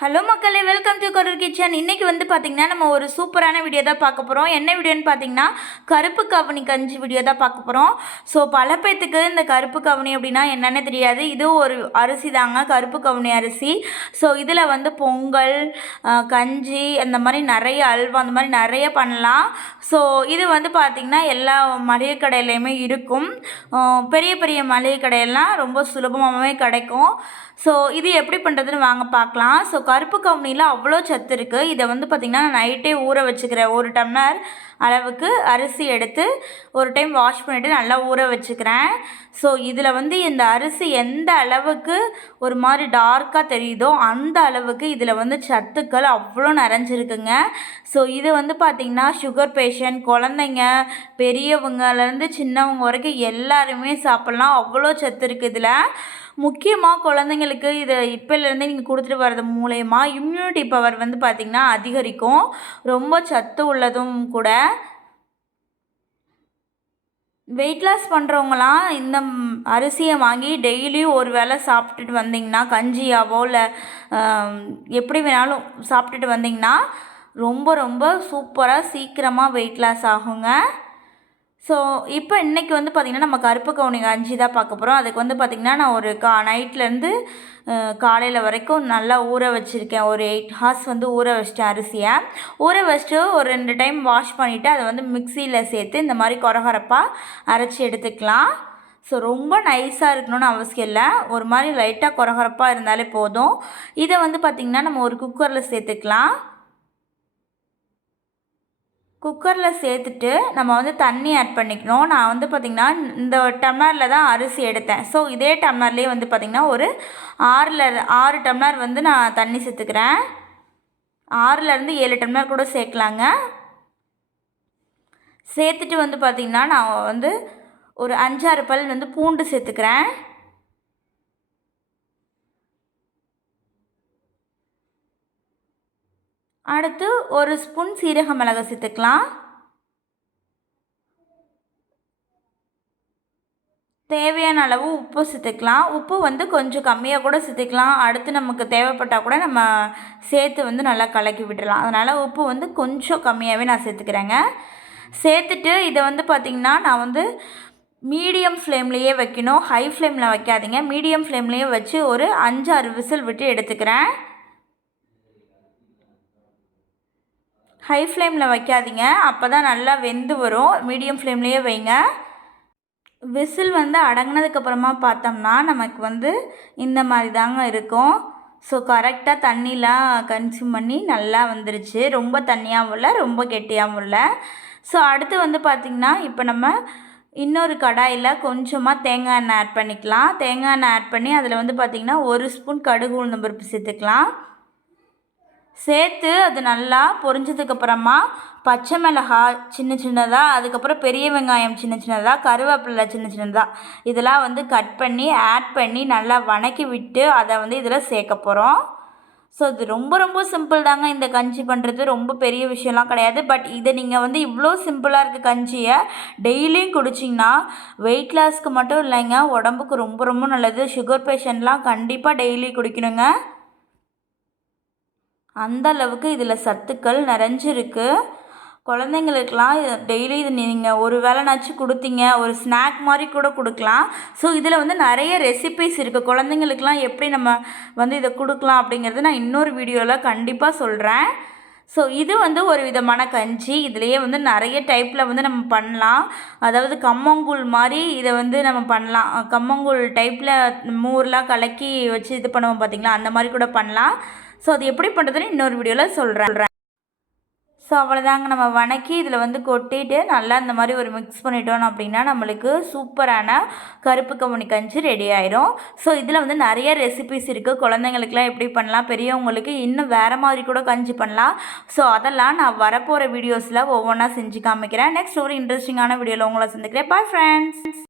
Hello மக்களே, welcome to Karur kitchen. இன்றைக்கி வந்து பார்த்திங்கன்னா நம்ம ஒரு சூப்பரான வீடியோ தான் பார்க்க போகிறோம். என்ன வீடியோன்னு பார்த்தீங்கன்னா கருப்பு கவுனி கஞ்சி வீடியோ தான் பார்க்க போகிறோம். ஸோ பல பேத்துக்கு இந்த கருப்பு கவுனி அப்படின்னா என்னென்னு தெரியாது. இதுவும் ஒரு அரிசி தாங்க, கருப்பு கவுனி அரிசி. ஸோ இதில் வந்து பொங்கல், கஞ்சி, அந்த மாதிரி நிறைய அல்வா, அந்த மாதிரி நிறைய பண்ணலாம். ஸோ இது வந்து பார்த்திங்கன்னா எல்லா மளிகை கடையிலையுமே இருக்கும். பெரிய பெரிய மளிகை கடையெல்லாம் ரொம்ப சுலபமாகவே கிடைக்கும். ஸோ இது எப்படி பண்ணுறதுன்னு வாங்க பார்க்கலாம். ஸோ கருப்பு கவுனியில் அவ்வளோ சத்து இருக்குது. இதை வந்து பார்த்திங்கன்னா நான் நைட்டே ஊற வச்சுக்கிறேன். 1 டம்ளர் அளவுக்கு அரிசி எடுத்து ஒரு டைம் வாஷ் பண்ணிவிட்டு நல்லா ஊற வச்சுக்கிறேன். ஸோ இதில் வந்து இந்த அரிசி எந்த அளவுக்கு ஒரு மாதிரி டார்க்காக தெரியுதோ அந்த அளவுக்கு இதில் வந்து சத்துக்கள் அவ்வளோ நிறைஞ்சிருக்குங்க. ஸோ இது வந்து பார்த்திங்கன்னா சுகர் பேஷண்ட், குழந்தைங்க, பெரியவங்கலேருந்து சின்னவங்க வரைக்கும் எல்லாருமே சாப்பிட்லாம். அவ்வளோ சத்து இருக்குது இதில். முக்கியமாக குழந்தைங்களுக்கு இதை இப்போலேருந்தே நீங்கள் கொடுத்துட்டு வர்றது மூலயமா இம்யூனிட்டி பவர் வந்து பார்த்திங்கன்னா அதிகரிக்கும். ரொம்ப சத்து உள்ளதும் கூட. வெயிட் லாஸ் பண்ணுறவங்களாம் இந்த அரிசியை வாங்கி டெய்லியும் ஒரு வேளை சாப்பிட்டுட்டு வந்திங்கன்னா, கஞ்சியாவோ இல்லை எப்படி வேணாலும் சாப்பிட்டுட்டு வந்திங்கன்னா ரொம்ப ரொம்ப சூப்பராக சீக்கிரமாக வெயிட் லாஸ் ஆகுங்க. ஸோ இப்போ இன்றைக்கி வந்து பார்த்திங்கன்னா நம்ம கருப்பு கவுனி கஞ்சி தான் பார்க்க போகிறோம். அதுக்கு வந்து பார்த்திங்கன்னா நான் ஒரு நைட்லேருந்து காலையில் வரைக்கும் நல்லா ஊற வச்சுருக்கேன். ஒரு 8 ஹார்ஸ் வந்து ஊற வச்சிட்டேன் அரிசியை. ஊற வச்சுட்டு ஒரு 2 டைம் வாஷ் பண்ணிவிட்டு அதை வந்து மிக்சியில் சேர்த்து இந்த மாதிரி கொரகொரப்பாக அரைச்சி எடுத்துக்கலாம். ஸோ ரொம்ப நைஸாக இருக்கணும்னு அவசியம் இல்லை. ஒரு மாதிரி லைட்டாக கொரகொரப்பாக இருந்தாலே போதும். இதை வந்து பார்த்திங்கன்னா நம்ம ஒரு குக்கரில் சேர்த்துக்கலாம். குக்கரில் சேர்த்துட்டு நம்ம வந்து தண்ணி ஆட் பண்ணிக்கணும். நான் வந்து பார்த்திங்கன்னா இந்த டம்ளரில் தான் அரிசி எடுத்தேன். ஸோ இதே டம்ளர்லேயே வந்து பார்த்திங்கன்னா ஒரு 6 டம்ளர் வந்து நான் தண்ணி சேர்த்துக்கிறேன். 6லேருந்து 7 டம்ளர் கூட சேர்க்கலாங்க. சேர்த்துட்டு வந்து பார்த்திங்கன்னா நான் வந்து ஒரு 5-6 பல் வந்து பூண்டு சேர்த்துக்கிறேன். அடுத்து ஒரு ஸ்பூன் சீரக மிளகு சேர்த்துக்கலாம். தேவையான அளவு உப்பு சேர்த்துக்கலாம். உப்பு வந்து கொஞ்சம் கம்மியாக கூட சேர்த்துக்கலாம். அடுத்து நமக்கு தேவைப்பட்டால் கூட நம்ம சேர்த்து வந்து நல்லா கலக்கி விட்டுடலாம். அதனால் உப்பு வந்து கொஞ்சம் கம்மியாகவே நான் சேர்த்துக்கிறேங்க. சேர்த்துட்டு இதை வந்து பார்த்திங்கன்னா நான் வந்து மீடியம் ஃப்ளேம்லேயே வைக்கணும். ஹை ஃப்ளேமில் வைக்காதீங்க. மீடியம் ஃப்ளேம்லேயே வச்சு ஒரு 5-6 விசில் விட்டு எடுத்துக்கிறேன். ஹை ஃப்ளேமில் வைக்காதீங்க, அப்போ தான் நல்லா வெந்து வரும். மீடியம் ஃப்ளேம்லேயே வைங்க. விசில் வந்து அடங்கினதுக்கப்புறமா பார்த்தோம்னா நமக்கு வந்து இந்த மாதிரி தாங்க இருக்கும். ஸோ கரெக்டாக தண்ணிலாம் கன்சியூம் பண்ணி நல்லா வந்துருச்சு. ரொம்ப தண்ணியாகவும் இல்லை, ரொம்ப கெட்டியாகவும் இல்லை. ஸோ அடுத்து வந்து பார்த்திங்கன்னா இப்போ நம்ம இன்னொரு கடாயில் கொஞ்சமாக தேங்காய் எண்ணெய் ஆட் பண்ணிக்கலாம். தேங்காய் எண்ணெய் ஆட் பண்ணி அதில் வந்து பார்த்திங்கன்னா 1 ஸ்பூன் கடுகு உளுந்தம் பருப்பு சேர்த்துக்கலாம். சேர்த்து அது நல்லா பொரிஞ்சதுக்கப்புறமா பச்சை மிளகாய் சின்ன சின்னதாக, அதுக்கப்புறம் பெரிய வெங்காயம் சின்ன சின்னதாக, கருவேப்பிலை சின்ன சின்னதாக, இதெல்லாம் வந்து கட் பண்ணி ஆட் பண்ணி நல்லா வணக்கி விட்டு அதை வந்து இதில் சேர்க்க போகிறோம். ஸோ இது ரொம்ப ரொம்ப சிம்பிள் தாங்க. இந்த கஞ்சி பண்ணுறது ரொம்ப பெரிய விஷயம்லாம் கிடையாது. பட் இதை நீங்கள் வந்து இவ்வளோ சிம்பிளாக இருக்க கஞ்சியை டெய்லியும் குடிச்சிங்கன்னா வெயிட் லாஸ்க்கு மட்டும் இல்லைங்க, உடம்புக்கு ரொம்ப ரொம்ப நல்லது. சுகர் பேஷண்ட்லாம் கண்டிப்பாக டெய்லி குடிக்கணுங்க. அந்த அளவுக்கு இதில் சத்துக்கள் நிறைஞ்சிருக்கு. குழந்தைங்களுக்கெலாம் டெய்லி இது நீங்கள் ஒரு வேளைனாச்சும் கொடுத்தீங்க, ஒரு ஸ்நாக் மாதிரி கூட கொடுக்கலாம். ஸோ இதில் வந்து நிறைய ரெசிபீஸ் இருக்குது. குழந்தைங்களுக்கெலாம் எப்படி நம்ம வந்து இதை கொடுக்கலாம் அப்படிங்கிறது நான் இன்னொரு வீடியோவில் கண்டிப்பாக சொல்கிறேன். ஸோ இது வந்து ஒரு விதமான கஞ்சி. இதுலேயே வந்து நிறைய டைப்பில் வந்து நம்ம பண்ணலாம். அதாவது கம்மங்கூழ் மாதிரி இதை வந்து நம்ம பண்ணலாம். கம்மங்கூழ் டைப்பில் மோர்லாம் கலக்கி வச்சு இது பண்ணுவோம் பார்த்திங்களா, அந்த மாதிரி கூட பண்ணலாம். ஸோ அது எப்படி பண்ணுறதுன்னு இன்னொரு வீடியோவில் சொல்கிறேன். ஸோ அவ்வளோதாங்க. நம்ம வணக்கி இதில் வந்து கொட்டிட்டு நல்லா இந்த மாதிரி ஒரு மிக்ஸ் பண்ணிட்டோம் அப்படின்னா நம்மளுக்கு சூப்பரான கருப்பு கவுனி கஞ்சி ரெடி ஆயிரும். ஸோ இதில் வந்து நிறைய ரெசிபிஸ் இருக்குது. குழந்தைங்களுக்குலாம் எப்படி பண்ணலாம், பெரியவங்களுக்கு இன்னும் வேறு மாதிரி கூட கஞ்சி பண்ணலாம். ஸோ அதெல்லாம் நான் வரப்போகிற வீடியோஸில் ஒவ்வொன்றா செஞ்சு காமிக்கிறேன். நெக்ஸ்ட் ஒரு இன்ட்ரெஸ்டிங்கான வீடியோவில் உங்களை சந்திக்கிறேன். Bye friends.